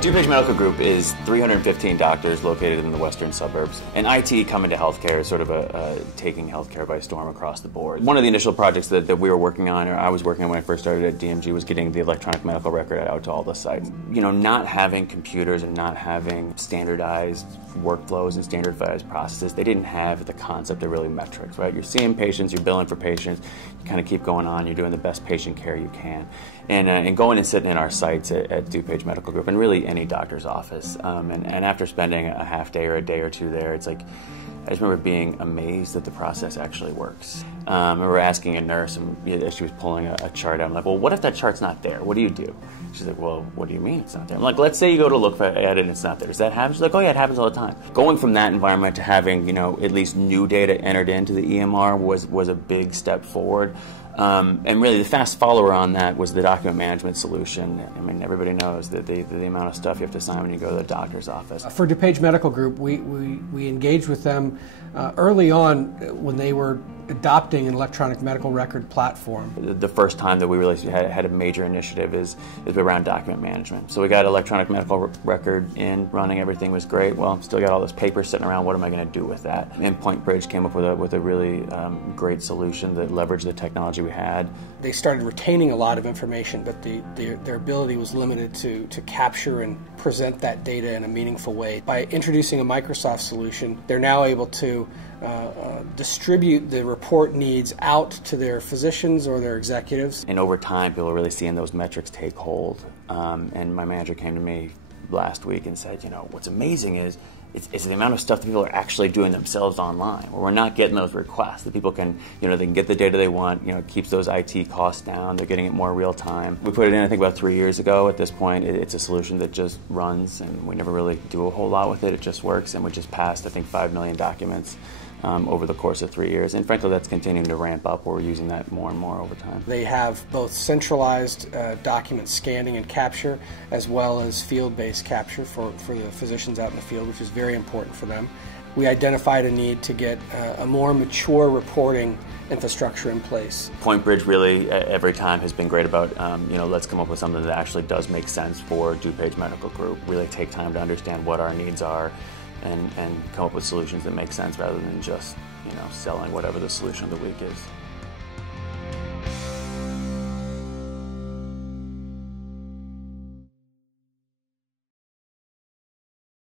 DuPage Medical Group is 315 doctors located in the western suburbs. And IT coming to healthcare is sort of taking healthcare by storm across the board. One of the initial projects that we were working on, or I was working on when I first started at DMG, was getting the electronic medical record out to all the sites. You know, not having computers and not having standardized workflows and standardized processes, they didn't have the concept of really metrics, right? You're seeing patients, you're billing for patients, you kind of keep going on, you're doing the best patient care you can. And going and sitting in our sites at DuPage Medical Group, and really any doctor's office, and after spending a half day or a day or two there, it's like, I just remember being amazed that the process actually works. I remember asking a nurse, and she was pulling a chart out. I'm like, well, what if that chart's not there? What do you do? She's like, well, what do you mean it's not there? I'm like, let's say you go to look at it and it's not there. Does that happen? She's like, oh yeah, it happens all the time. Going from that environment to having, you know, at least new data entered into the EMR was a big step forward. And really the fast follower on that was the document management solution. I mean, everybody knows that the amount of stuff you have to sign when you go to the doctor's office. For DuPage Medical Group, we engaged with them early on when they were adopting an electronic medical record platform. The first time that we really had a major initiative is around document management. So we got electronic medical record in, running, everything was great. Well, still got all this paper sitting around, what am I going to do with that? And PointBridge came up with a really great solution that leveraged the technology we had. They started retaining a lot of information, but their ability was limited to capture and present that data in a meaningful way. By introducing a Microsoft solution, they're now able to distribute the report needs out to their physicians or their executives. And over time, people are really seeing those metrics take hold. And my manager came to me last week and said, you know, what's amazing is it's the amount of stuff that people are actually doing themselves online, where we're not getting those requests, that people can, you know, they can get the data they want, you know, it keeps those IT costs down, they're getting it more real time. We put it in, I think, about 3 years ago. At this point, it's a solution that just runs, and we never really do a whole lot with it. It just works, and we just passed, I think, 5 million documents over the course of 3 years. And frankly, that's continuing to ramp up. We're using that more and more over time. They have both centralized document scanning and capture, as well as field-based capture for the physicians out in the field, which is very important for them. We identified a need to get a more mature reporting infrastructure in place. PointBridge really, every time, has been great about, you know, let's come up with something that actually does make sense for DuPage Medical Group. Really take time to understand what our needs are, and come up with solutions that make sense rather than just, you know, selling whatever the solution of the week is.